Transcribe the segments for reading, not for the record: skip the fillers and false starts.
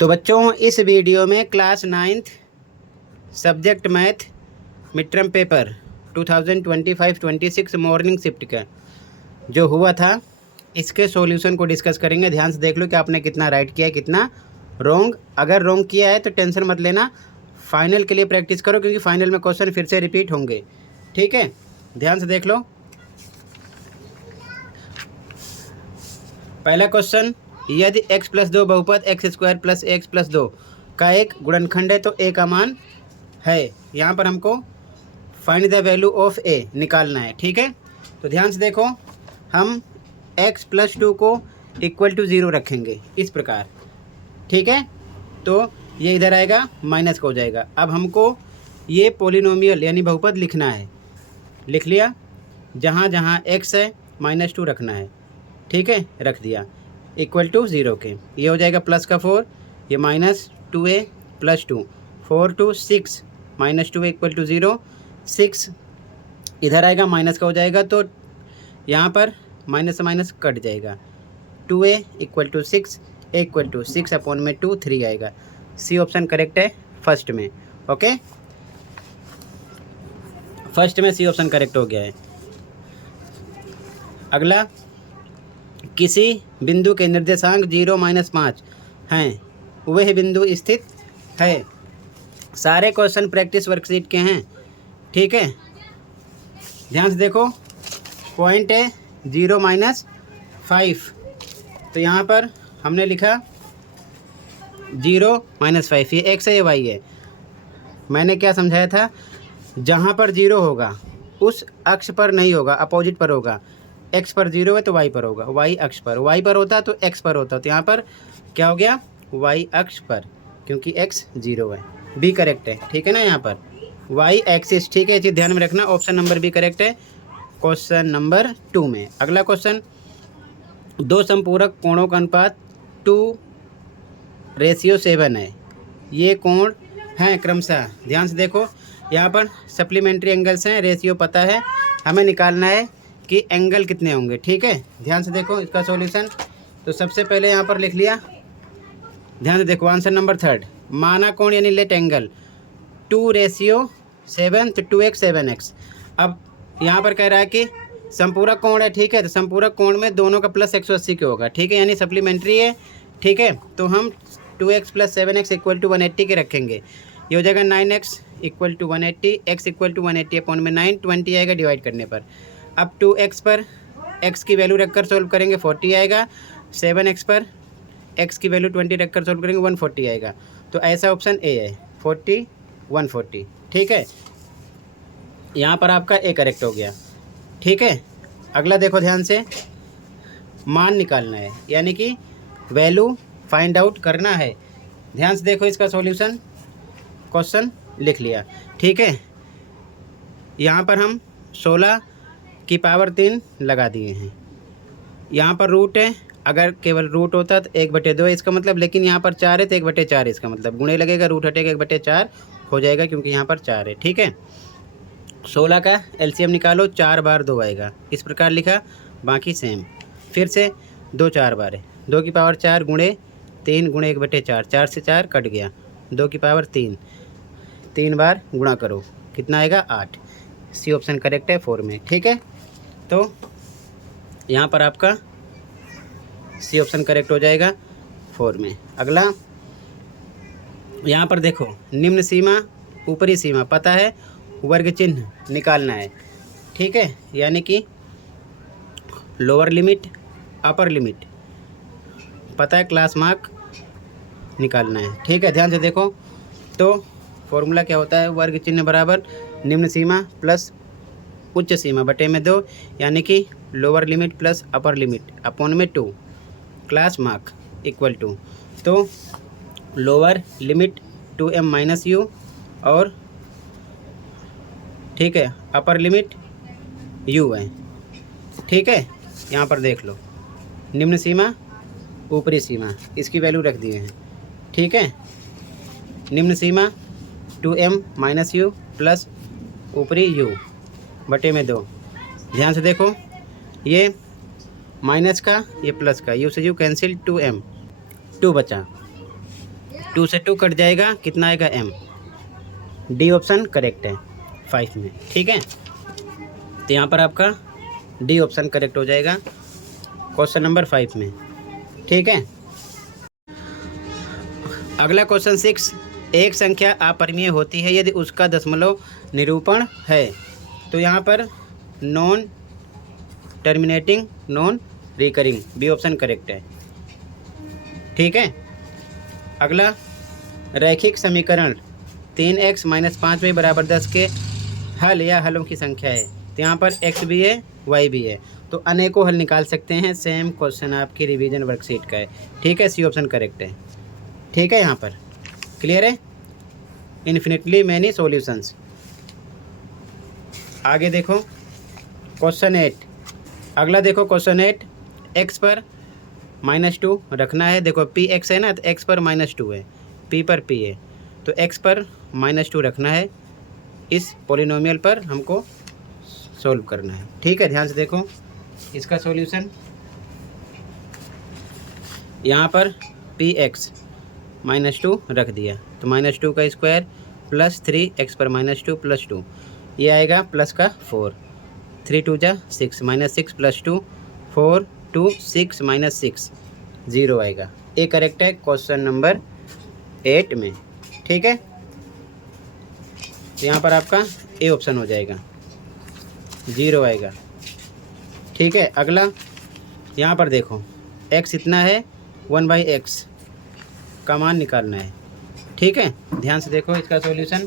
तो बच्चों इस वीडियो में class 9th subject math mid term paper 2025-26 morning shift का जो हुआ था इसके सॉल्यूशन को डिस्कस करेंगे। ध्यान से देख लो कि आपने कितना राइट किया है कितना रॉन्ग। अगर रॉन्ग किया है तो टेंशन मत लेना, फाइनल के लिए प्रैक्टिस करो क्योंकि फाइनल में क्वेश्चन फिर से रिपीट होंगे। ठीक है, ध्यान से देख लो। पहला क्वेश्चन, यदि x प्लस 2 बहुपद x square plus x plus 2 का एक गुणनखंड है तो a का मान है। यहाँ पर हमको find the value of a निकालना है। ठीक है, तो ध्यान से देखो, हम x प्लस 2 को इक्वल टू 0 रखेंगे इस प्रकार। ठीक है, तो ये इधर आएगा माइनस का हो जाएगा। अब हमको ये पोलिनोमियल यानी बहुपद लिखना है। लिख लिया, जहाँ जहाँ x है -2 रखना है। ठीक है, रख दिया इक्वल टू 0 के। ये हो जाएगा प्लस का 4, ये -2a plus 2, 4 to 6 -2a equal to 0, 6 इधर आएगा माइनस का हो जाएगा तो यहाँ पर माइनस से माइनस कट जाएगा। 2a equal to 6, a equal to 6/2 3 आएगा। सी ऑप्शन करेक्ट है फर्स्ट में। ओके, फर्स्ट में सी ऑप्शन करेक्ट हो गया है। अगला, किसी बिंदु के निर्देशांक 0 - 5 हैं, वह बिंदु स्थित है। सारे क्वेश्चन प्रैक्टिस वर्कशीट के हैं। ठीक है, ध्यान से देखो, पॉइंट है 0 - 5, तो यहाँ पर हमने लिखा 0 - 5, ये x है ये y है। मैंने क्या समझाया था, जहाँ पर 0 होगा उस अक्ष पर नहीं होगा, अपोजिट पर होगा। x पर 0 है तो y पर होगा, y अक्ष पर, y पर होता तो x पर होता, तो यहाँ पर क्या हो गया y अक्ष पर, क्योंकि x 0 है। बी करेक्ट है। ठीक है ना, यहाँ पर y एक्सिस। ठीक है, ये चीज़ ध्यान में रखना। ऑप्शन नंबर बी करेक्ट है क्वेश्चन नंबर 2 में। अगला क्वेश्चन, दो संपूरक कोणों का अनुपात 2:7 है। ये कोण हैं क्रमशः, ध्यान से देखो, यहाँ पर सप्लीमेंट्री एंगल्स हैं, रेशियो पता है, हमें निकालना है कि एंगल कितने होंगे। ठीक है, ध्यान से देखो इसका सॉल्यूशन। तो सबसे पहले यहाँ पर लिख लिया, ध्यान से देखो, आंसर नंबर 3, माना कोण यानी लेट एंगल 2:7 तो 2x 7x। अब यहाँ पर कह रहा है कि संपूरक कोण है। ठीक है, तो संपूरक कोण में दोनों का प्लस 180 के होगा। ठीक है, यानी सप्लीमेंट्री है। ठीक है, तो हम 2x + 7x इक्वल टू 180 के रखेंगे। ये हो जाएगा 9x equal to 180, x equal to 180/9, 20 आएगा डिवाइड करने पर। अब 2x पर x की वैल्यू रखकर सोल्व करेंगे 40 आएगा, 7x पर x की वैल्यू 20 रखकर सोल्व करेंगे 140 आएगा। तो ऐसा ऑप्शन ए है, 40 140। ठीक है, यहाँ पर आपका ए करेक्ट हो गया। ठीक है, अगला देखो ध्यान से, मान निकालना है यानी कि वैल्यू फाइंड आउट करना है। ध्यान से देखो इसका सॉल्यूशन, क्वेश्चन लिख लिया। ठीक है, यहाँ पर हम 16³ लगा दिए हैं। यहाँ पर रूट है, अगर केवल रूट होता तो 1/2 है इसका मतलब, लेकिन यहाँ पर 4 है तो 1/4 इसका मतलब, गुणे लगेगा, रूट हटेगा 1/4 हो जाएगा क्योंकि यहाँ पर 4 है। ठीक है, 16 का एलसीएम निकालो, 4 बार 2 आएगा, इस प्रकार लिखा। बाकी सेम, फिर से 2 4 बार है, 2⁴ गुणे 3 गुणे 1/4, 4 से 4 कट गया, 2⁵ 3 बार गुणा करो, कितना आएगा 8। सी ऑप्शन करेक्ट है 4 में। ठीक है, तो यहाँ पर आपका सी ऑप्शन करेक्ट हो जाएगा 4 में। अगला, यहाँ पर देखो, निम्न सीमा ऊपरी सीमा पता है, वर्ग चिन्ह निकालना है। ठीक है, यानी कि लोअर लिमिट अपर लिमिट पता है, क्लास मार्क निकालना है। ठीक है, ध्यान से देखो, तो फॉर्मूला क्या होता है, वर्ग चिन्ह बराबर निम्न सीमा प्लस उच्च सीमा बटे में 2, यानी कि lower limit plus upper limit upon में 2, क्लास मार्क इक्वल टू, तो लोअर लिमिट 2m - u और ठीक है अपर लिमिट u है। ठीक है, यहाँ पर देख लो, निम्न सीमा ऊपरी सीमा इसकी वैल्यू रख दिए हैं। ठीक है, निम्न सीमा 2m - u प्लस ऊपरी u बटे में 2। ध्यान से देखो, ये माइनस का ये प्लस का, u से u कैंसिल, 2m 2 बचा, 2 से 2 कट जाएगा, कितना आएगा m। डी ऑप्शन करेक्ट है 5 में, ठीक है। तो यहाँ पर आपका डी ऑप्शन करेक्ट हो जाएगा क्वेश्चन नंबर 5 में, ठीक है। अगला क्वेश्चन 6, एक संख्या अपरिमेय होती है यदि उसका दशमलव निरूपण है। तो यहाँ पर non terminating, non recurring, B option correct है, ठीक है। अगला रैखिक समीकरण 3x - 5y = 10 के हल या हलों की संख्या है। तो यहाँ पर x भी है, y भी है, तो अनेकों हल निकाल सकते हैं। सेम क्वेश्चन आपकी रिवीजन वर्कशीट का है, ठीक है। सी ऑप्शन करेक्ट है, ठीक है। यहाँ पर क्लियर है, इन्फिनिटली मैनी सॉल्यूशंस। आगे देखो क्वेश्चन 8। अगला देखो क्वेश्चन 8, x पर -2 रखना है। देखो पी एक्स है ना, तो x पर -2 है, p पर p है, तो x पर -2 रखना है। इस पॉलिनोमियल पर हमको सोल्व करना है, ठीक है। ध्यान से देखो इसका सॉल्यूशन। यहाँ पर पी एक्स -2 रख दिया, तो -2 का स्क्वायर प्लस 3x पर -2 प्लस 2, ये आएगा प्लस का 4, 3 2 जा 6, -6 प्लस 2 4 2 6 -6 0 आएगा। ये करेक्ट है क्वेश्चन नंबर 8 में, ठीक है। यहाँ पर आपका ए ऑप्शन हो जाएगा, 0 आएगा, ठीक है। अगला यहाँ पर देखो x इतना है, 1/x का मान निकालना है, ठीक है। ध्यान से देखो इसका सॉल्यूशन।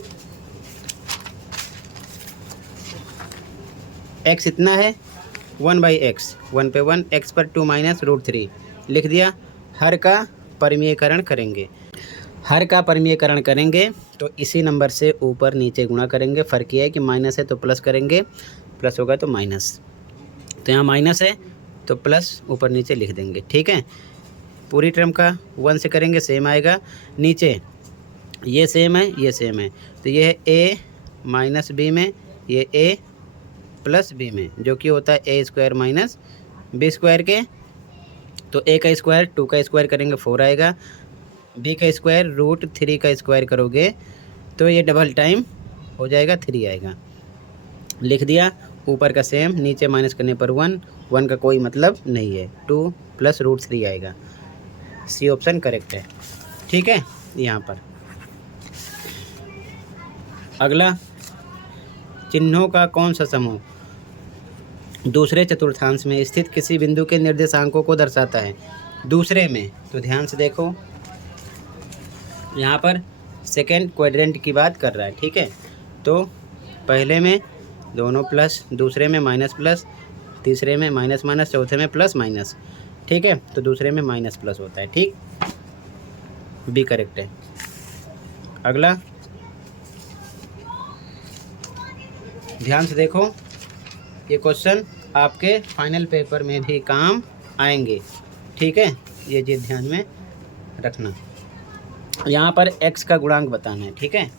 x इतना है 1/x, 1 पे 1, x पर 2 - √3 लिख दिया। हर का परिमेयकरण करेंगे, हर का परिमेयकरण करेंगे तो इसी नंबर से ऊपर नीचे गुणा करेंगे। फ़र्क ये है कि माइनस है तो प्लस करेंगे, प्लस होगा तो माइनस। तो यहाँ माइनस है तो प्लस ऊपर नीचे लिख देंगे, ठीक है। पूरी टर्म का 1 से करेंगे, सेम आएगा। नीचे ये सेम है, ये सेम है, तो ये है a माइनस b में, ये a प्लस b में, जो कि होता है a² - b² के। तो a का स्क्वायर 2 का स्क्वायर करेंगे 4 आएगा, b का स्क्वायर √3 का स्क्वायर करोगे तो ये डबल टाइम हो जाएगा, 3 आएगा। लिख दिया, ऊपर का सेम, नीचे माइनस करने पर 1 का कोई मतलब नहीं है, 2 + √3 आएगा। सी ऑप्शन करेक्ट है, ठीक है। यहाँ पर अगला, चिन्हों का कौन सा समूह दूसरे चतुर्थांश में स्थित किसी बिंदु के निर्देशांकों को दर्शाता है। दूसरे में, तो ध्यान से देखो यहाँ पर सेकेंड क्वाड्रेंट की बात कर रहा है, ठीक है। तो पहले में दोनों प्लस, दूसरे में माइनस प्लस, तीसरे में माइनस माइनस, चौथे में प्लस माइनस, ठीक है। तो दूसरे में माइनस प्लस होता है, ठीक, बी करेक्ट है। अगला ध्यान से देखो, ये क्वेश्चन आपके फाइनल पेपर में भी काम आएंगे, ठीक है। ये चीज़ ध्यान में रखना। यहाँ पर x का गुणांक बताना है, ठीक है,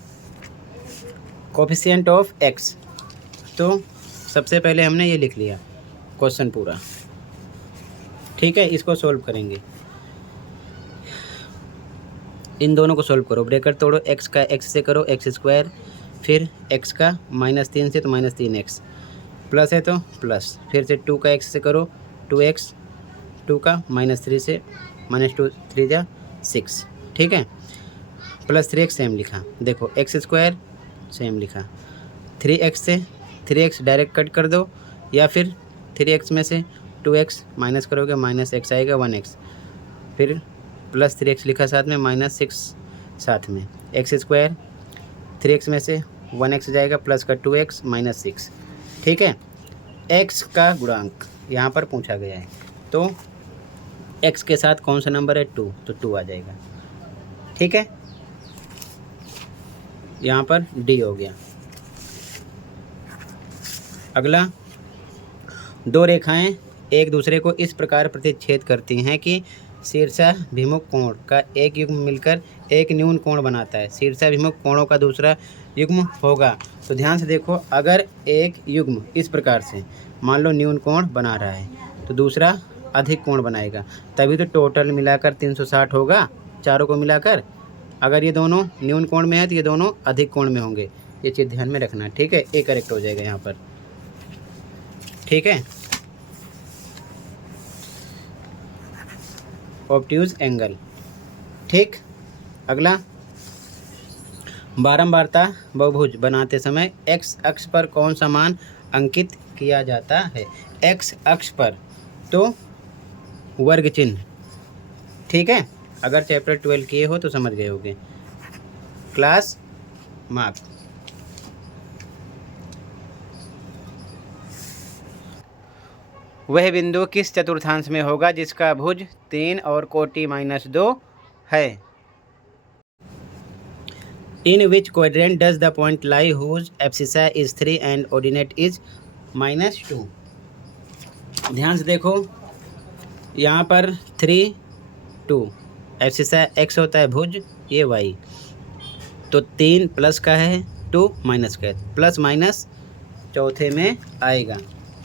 कोफिशिएंट ऑफ x। तो सबसे पहले हमने ये लिख लिया क्वेश्चन पूरा, ठीक है। इसको सोल्व करेंगे, इन दोनों को सोल्व करो, ब्रैकेट तोड़ो, x का x से करो x², फिर x का -3 से तो -3x, प्लस है तो प्लस, फिर से 2 का x से करो 2x, 2 का -3 से -2 3 जा 6, ठीक है, प्लस 3x सेम लिखा। देखो x² सेम लिखा, 3x से 3x डायरेक्ट कट कर दो, या फिर 3x में से 2x माइनस करोगे, -x आएगा 1x, फिर प्लस 3x लिखा साथ में, -6 साथ में, x², 3x में से 1x जाएगा, प्लस का 2x -6, ठीक है। x का गुणांक यहाँ पर पूछा गया है, तो x के साथ कौन सा नंबर है, 2, तो 2 आ जाएगा, ठीक है। यहाँ पर डी हो गया। अगला, दो रेखाएं एक दूसरे को इस प्रकार प्रतिच्छेद करती हैं कि शीर्षाभिमुख कोण का एक युग्म मिलकर एक न्यून कोण बनाता है। शीर्षाभिमुख कोणों का दूसरा युग्म होगा। तो ध्यान से देखो, अगर एक युग्म इस प्रकार से मान लो न्यून कोण बना रहा है, तो दूसरा अधिक कोण बनाएगा, तभी तो टोटल मिलाकर 360 होगा, चारों को मिलाकर। अगर ये दोनों न्यून कोण में है तो ये दोनों अधिक कोण में होंगे, ये चीज़ ध्यान में रखना, ठीक है। ए करेक्ट हो जाएगा यहाँ पर, ठीक है। ऑब्ट्यूज एंगल, ठीक। अगला, बारंबारता बहुभुज बनाते समय एक्स अक्ष पर कौन सा मान अंकित किया जाता है? एक्स अक्ष पर तो वर्ग चिन्ह, ठीक है। अगर चैप्टर 12 किए हो तो समझ गए होगे। क्लास मार्क, वह बिंदु किस चतुर्थांश में होगा जिसका भुज 3 और कोटि -2 है? In which quadrant does the point lie whose abscissa is 3 and ordinate is -2? ध्यान से देखो, यहाँ पर 3 2, एब्सिसा x होता है भुज, ये y, तो 3 प्लस का है, 2 माइनस का है, प्लस माइनस चौथे में आएगा,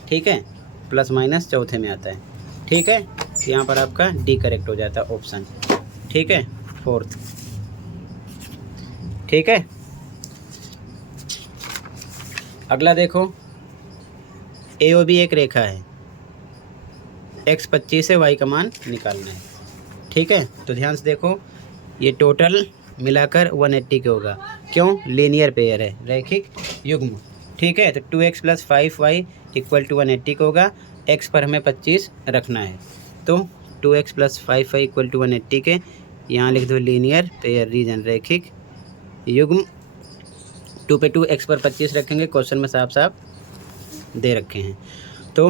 ठीक है। प्लस माइनस चौथे में आता है, ठीक है। यहाँ पर आपका डी करेक्ट हो जाता है ऑप्शन, ठीक है, फोर्थ, ठीक है। अगला देखो, ए ओ बी एक रेखा है, x 25 है, y का मान निकालना है, ठीक है। तो ध्यान से देखो, ये टोटल मिलाकर 180 के होगा, क्यों? लीनियर पेयर है, रैखिक युग्म, ठीक है। तो 2x + 5y = 180 का होगा। x पर हमें 25 रखना है, तो 2x + 5y = 180 के, यहाँ लिख दो लीनियर पेयर रीजन, रैखिक युग्म। 2 पे 2, x पर 25 रखेंगे, क्वेश्चन में साफ साफ दे रखे हैं। तो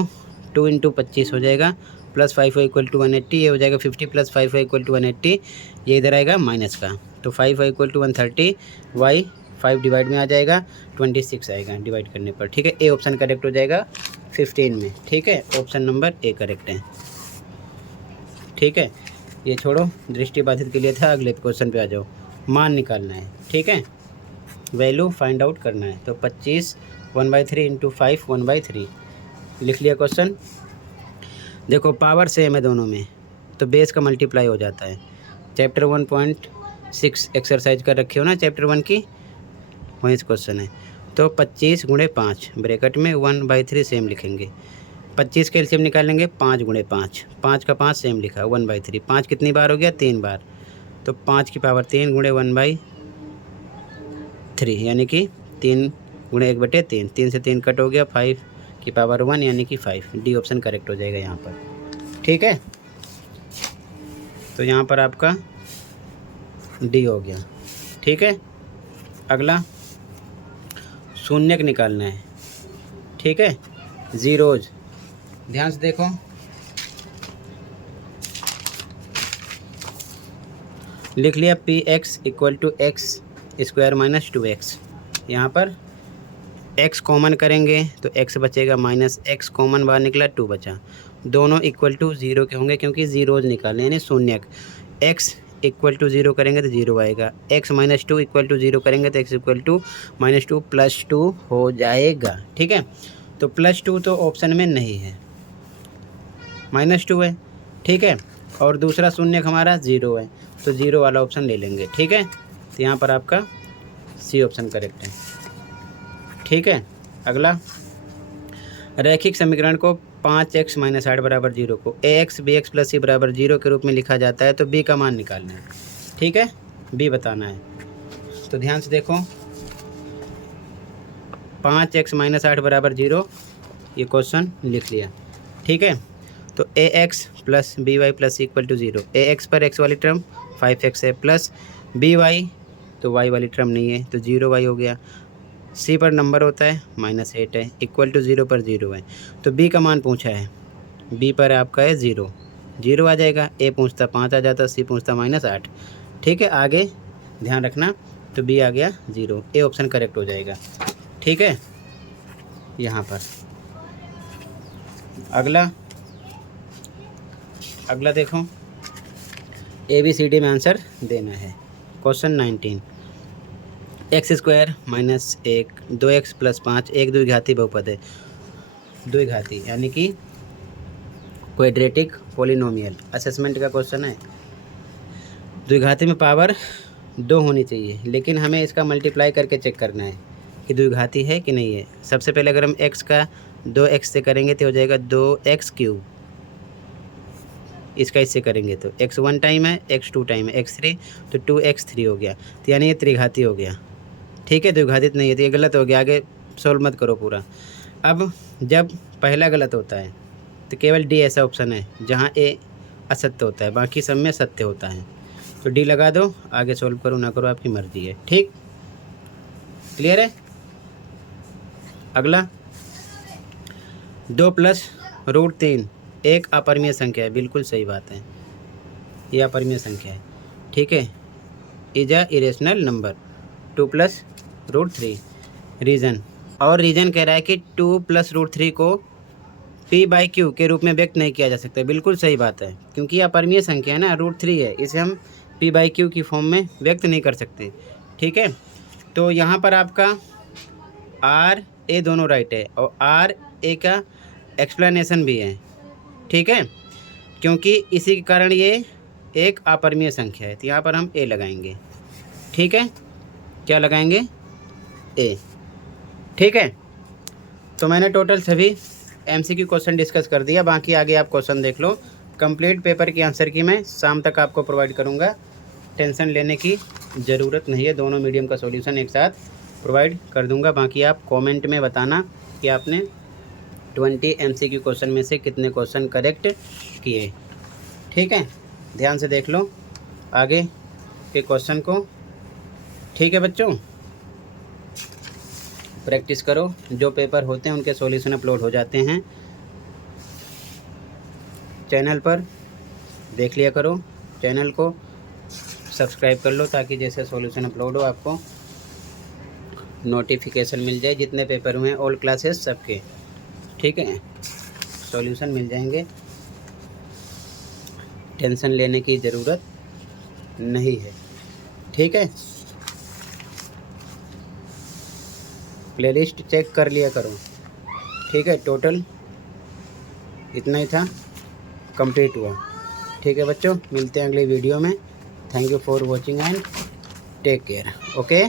2 × 25 हो जाएगा, + 5y = 180, ये हो जाएगा 50 + 5y = 180, ये इधर आएगा माइनस का, तो 5y = 130, y 5 डिवाइड में आ जाएगा, 26 आएगा डिवाइड करने पर, ठीक है। ए ऑप्शन करेक्ट हो जाएगा 15 में, ठीक है। ऑप्शन नंबर ए करेक्ट है, ठीक है। ये छोड़ो, दृष्टिबाधित के लिए था, अगले क्वेश्चन पे आ जाओ। मान निकालना है, ठीक है, वैल्यू फाइंड आउट करना है। तो 25 1/3 × 5 1/3 लिख लिया क्वेश्चन। देखो पावर सेम है दोनों में, तो बेस का मल्टीप्लाई हो जाता है। चैप्टर 1.6 एक्सरसाइज कर रखी हो ना चैप्टर 1 की, वहीं इस क्वेश्चन है। तो 25 × 5 ब्रैकेट में 1/3 सेम लिखेंगे। 25 के एलसीएम निकालेंगे, 5 × 5, 5 का 5 सेम लिखा, 1/3। 5 कितनी बार हो गया? 3 बार, तो 5 की पावर 3 × 1/3, यानी कि 3 × 1/3, 3 से 3 कट हो गया, 5 की पावर 1 यानी कि 5। डी ऑप्शन करेक्ट हो जाएगा यहाँ पर, ठीक है। तो यहाँ पर आपका डी हो गया, ठीक है। अगला शून्यक निकालना है, ठीक है, जीरोज। ध्यान से देखो, लिख लिया px = x² - 2x। यहाँ पर x कॉमन करेंगे तो x बचेगा, -x कॉमन बाहर निकला, 2 बचा। दोनों = 0 के होंगे क्योंकि जीरोज निकालने, यानी शून्यक। x = 0 करेंगे तो 0 आएगा, x - 2 = 0 करेंगे तो x = -2 + 2 हो जाएगा, ठीक है। तो +2 तो ऑप्शन में नहीं है, -2 है, ठीक है। और दूसरा शून्यक हमारा 0 है, तो 0 वाला ऑप्शन ले लेंगे, ठीक है। तो यहाँ पर आपका सी ऑप्शन करेक्ट है, ठीक है। अगला, रैखिक समीकरण को 5x - 8 = 0 को ax bx + c = 0 के रूप में लिखा जाता है, तो b का मान निकालना है, ठीक है, b बताना है। तो ध्यान से देखो, 5x - 8 = 0, ये क्वेश्चन लिख लिया, ठीक है। तो ax + by + c = 0, ax पर x वाली टर्म 5x है, प्लस by तो y वाली टर्म नहीं है, तो 0y हो गया। c पर नंबर होता है -8 है, = 0 पर 0 है, तो b का मान पूछा है, b पर आपका है 0, 0 आ जाएगा। a पूछता 5 आ जाता, c पूछता -8, ठीक है। आगे ध्यान रखना, तो b आ गया 0, ए ऑप्शन करेक्ट हो जाएगा, ठीक है। यहाँ पर अगला देखो, ABCD में आंसर देना है। क्वेश्चन 19, x² - 1 2x + 5 एक द्विघाती बहुपद है, द्विघाती यानी कि क्वाड्रेटिक पॉलिनोमियल असेसमेंट का क्वेश्चन है। द्विघाती में पावर 2 होनी चाहिए, लेकिन हमें इसका मल्टीप्लाई करके चेक करना है कि द्विघाती है कि नहीं है। सबसे पहले अगर हम x का 2x से करेंगे तो हो जाएगा 2x³। इसका इससे करेंगे तो x 1 टाइम है, x 2 टाइम है, x 3 तो 2x3 हो गया। तो यानी ये त्रिघाती हो गया, ठीक है, द्विघातित नहीं है, तो ये गलत हो गया। आगे सोल्व मत करो पूरा। अब जब पहला गलत होता है तो केवल डी ऐसा ऑप्शन है जहाँ ए असत्य होता है, बाकी सब में सत्य होता है। तो डी लगा दो, आगे सोल्व करो ना करो आपकी मर्जी है। ठीक, क्लियर है। अगला 2 + √3 एक अपरिमेय संख्या है। बिल्कुल सही बात है, ये अपरिमेय संख्या है, ठीक है। Is a irrational number 2 + √3। Reason, और रीज़न कह रहा है कि 2 + √3 को p/q के रूप में व्यक्त नहीं किया जा सकता। बिल्कुल सही बात है, क्योंकि यह अपरिमेय संख्या है ना, √3 है, इसे हम p/q की फॉर्म में व्यक्त नहीं कर सकते, ठीक है। तो यहाँ पर आपका आर ए दोनों राइट है और आर ए का एक्सप्लेनेशन भी है, ठीक है, क्योंकि इसी के कारण ये एक अपरिमेय संख्या है। तो यहाँ पर हम ए लगाएंगे, ठीक है। क्या लगाएंगे? ए, ठीक है। तो मैंने टोटल सभी MCQ क्वेश्चन डिस्कस कर दिया, बाकी आगे आप क्वेश्चन देख लो। कंप्लीट पेपर की आंसर की मैं शाम तक आपको प्रोवाइड करूँगा, टेंशन लेने की ज़रूरत नहीं है। दोनों मीडियम का सॉल्यूशन एक साथ प्रोवाइड कर दूंगा। बाकी आप कमेंट में बताना कि आपने 20 MCQ क्वेश्चन में से कितने क्वेश्चन करेक्ट किए, ठीक है। ध्यान से देख लो आगे के क्वेश्चन को, ठीक है बच्चों। प्रैक्टिस करो, जो पेपर होते हैं उनके सॉल्यूशन अपलोड हो जाते हैं चैनल पर, देख लिया करो। चैनल को सब्सक्राइब कर लो ताकि जैसे सॉल्यूशन अपलोड हो आपको नोटिफिकेशन मिल जाए। जितने पेपर हुए हैं ऑल क्लासेस सबके, ठीक है, सॉल्यूशन मिल जाएंगे। टेंशन लेने की ज़रूरत नहीं है, ठीक है। प्लेलिस्ट चेक कर लिया करो, ठीक है। टोटल इतना ही था, कंप्लीट हुआ, ठीक है बच्चों। मिलते हैं अगले वीडियो में। Thank you for watching and take care, okay.